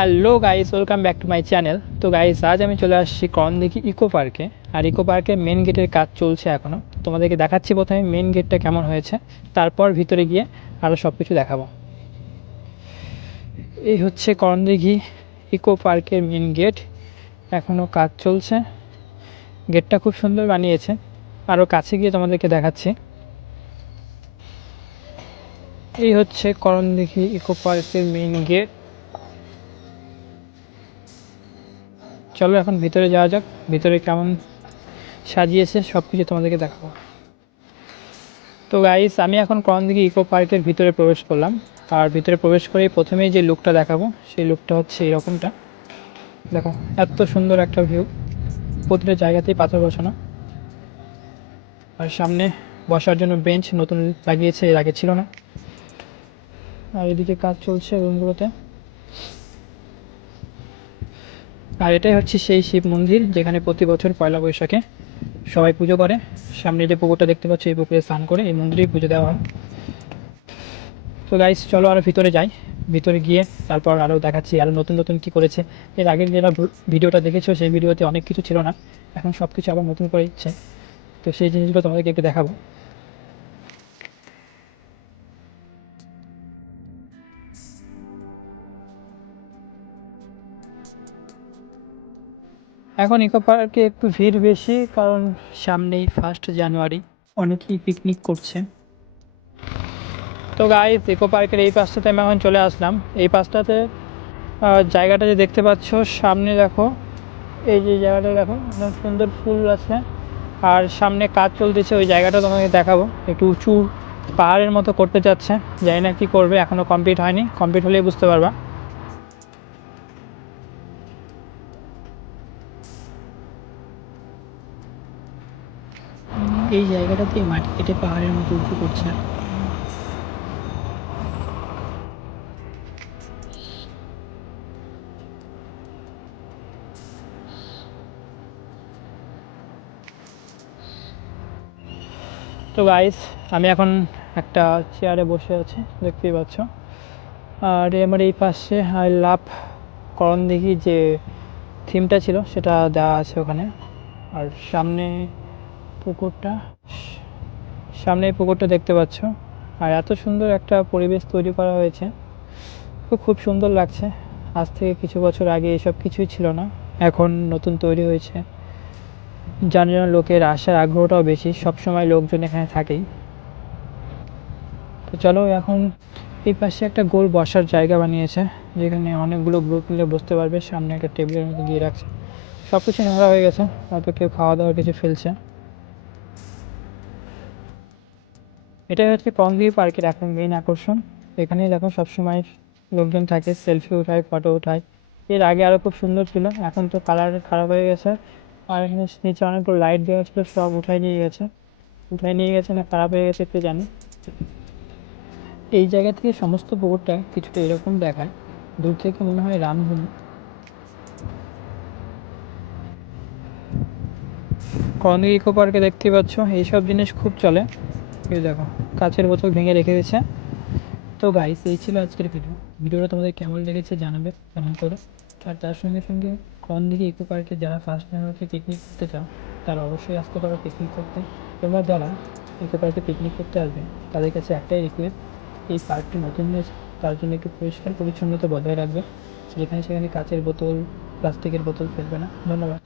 Hello guys, welcome back to my channel. তো guys, আজ আমি চলে আসছি করণদিঘি ইকো পার্কে। আর ইকো পার্কের মেন গেটের কাজ চলছে এখনও। তোমাদেরকে দেখাচ্ছি প্রথমে মেন গেটটা কেমন হয়েছে, তারপর ভিতরে গিয়ে আরও সব কিছু দেখাবো। এই হচ্ছে করণদিঘি ইকো পার্কের মেন গেট, এখনও কাজ চলছে। গেটটা খুব সুন্দর বানিয়েছে, আরও কাছে গিয়ে তোমাদেরকে দেখাচ্ছি। এই হচ্ছে করণদিঘি ইকো পার্কের মেন গেট। চলো এখন ভিতরে যাওয়া যাক, ভিতরে কেমন সাজিয়েছে সব কিছু তোমাদেরকে দেখাবো। তো গাইস, আমি এখন করণদিঘি ইকো পার্কের ভিতরে প্রবেশ করলাম। আর ভিতরে প্রবেশ করেই প্রথমেই যে লুকটা দেখাবো সেই লুকটা হচ্ছে এরকমটা। দেখো, এত সুন্দর একটা ভিউ, প্রতিটা জায়গাতেই পাথর বসানো। আর সামনে বসার জন্য বেঞ্চ নতুন লাগিয়েছে, এর আগে ছিল না। আর এদিকে কাজ চলছে রুমগুলোতে। আর এটাই হচ্ছে সেই শিব মন্দির যেখানে প্রতি বছর পয়লা বৈশাখে সবাই পুজো করে। সামনে যে পুকুরটা দেখতে পাচ্ছ, এই পুকুরে স্নান করে এই মন্দিরেই পুজো দেওয়া হয়। তো গাইস, চলো আরও ভিতরে যাই। ভিতরে গিয়ে তারপর আরও দেখাচ্ছি আরও নতুন নতুন কী করেছে। এর আগের যেটা ভিডিওটা দেখেছো সেই ভিডিওতে অনেক কিছু ছিল না, এখন সব কিছু আবার নতুন করে ইচ্ছে। তো সেই জিনিসগুলো তোমাদেরকে একটু দেখাবো। এখন ইকো পার্কে একটু ভিড় বেশি, কারণ সামনেই 1 জানুয়ারি, অনেকেই পিকনিক করছে। তো গাইস, ইকো পার্কের এই পাশটাতে আমি এখন চলে আসলাম। এই পাশটাতে জায়গাটা যে দেখতে পাচ্ছ সামনে, দেখো এই যে জায়গাটা দেখো, অনেক সুন্দর ফুল আছে। আর সামনে কাজ চলতেছে, ওই জায়গাটা তোমাকে দেখাবো। একটু উঁচু পাহাড়ের মতো করতে চাচ্ছে, জানি না কী করবে, এখনও কমপ্লিট হয়নি, কমপ্লিট হলেই বুঝতে পারবা। এই জায়গাটাতে মাটি কেটে পাহাড়ের মতো উঁচু করছে। তো গাইস, আমি এখন একটা চেয়ারে বসে আছি, দেখতেই পাচ্ছ। আর আমার এই পাশে আই লাভ করণদিঘি যে থিমটা ছিল সেটা দেওয়া আছে ওখানে। আর পুকুরটা সামনে এই পুকুরটা দেখতে পাচ্ছ। আর এত সুন্দর একটা পরিবেশ তৈরি করা হয়েছে, খুব সুন্দর লাগছে। আজ থেকে কিছু বছর আগে এসব কিছুই ছিল না, এখন নতুন তৈরি হয়েছে। জানি না, লোকের আসার আগ্রহটাও বেশি, সবসময় লোকজন এখানে থাকেই। তো চলো এখন, এই পাশে একটা গোল বসার জায়গা বানিয়েছে, যেখানে অনেকগুলো গ্রুপ মিলে বসতে পারবে। সামনে একটা টেবিলের মধ্যে দিয়ে রাখছে, সব কিছু নোংরা হয়ে গেছে, হয়তো কেউ খাওয়া দাওয়ার কিছু ফেলছে। এটাই হচ্ছে করণদিঘি পার্কের এখন মেইন আকর্ষণ। এখানেই দেখো সবসময় লোকজন থাকে, সেলফি উঠায়, ফটো উঠায়। এর আগে আরও খুব সুন্দর ছিল, এখন তো কালার খারাপ হয়ে গেছে। আর এখানে নিচে অনেকগুলো লাইট দেওয়া ছিল, সব উঠাই নিয়ে গেছে না খারাপ হয়ে গেছে একটু জানি। এই জায়গা থেকে সমস্ত পুকুরটা কিছুটা এরকম দেখায়, দূর থেকে মনে হয় রামধনু। করণদিঘি ইকো পার্কে দেখতে পাচ্ছ এইসব জিনিস খুব চলে। এই দেখো, কাচের বোতল ভেঙে রেখে দিয়েছে। তো গাইস, এই ছিল আজকের ভিডিওটা তোমাদের কেমন লেগেছে জানাবে কমেন্ট করে। আর তার সঙ্গে সঙ্গে করণদিঘি ইকো পার্কে যারা 1 জানুয়ারিতে পিকনিক করতে চাও তারা অবশ্যই আসতে পারো পিকনিক করতে। তোমরা যারা ইকো পার্কে পিকনিক করতে আসবে তাদের কাছে একটাই রিকোয়েস্ট, এই পার্কটি নতুন হয়েছে, তার জন্য একটু পরিষ্কার পরিচ্ছন্নতা বজায় রাখবে। যেখানে সেখানে কাচের বোতল, প্লাস্টিকের বোতল ফেলবে না। ধন্যবাদ।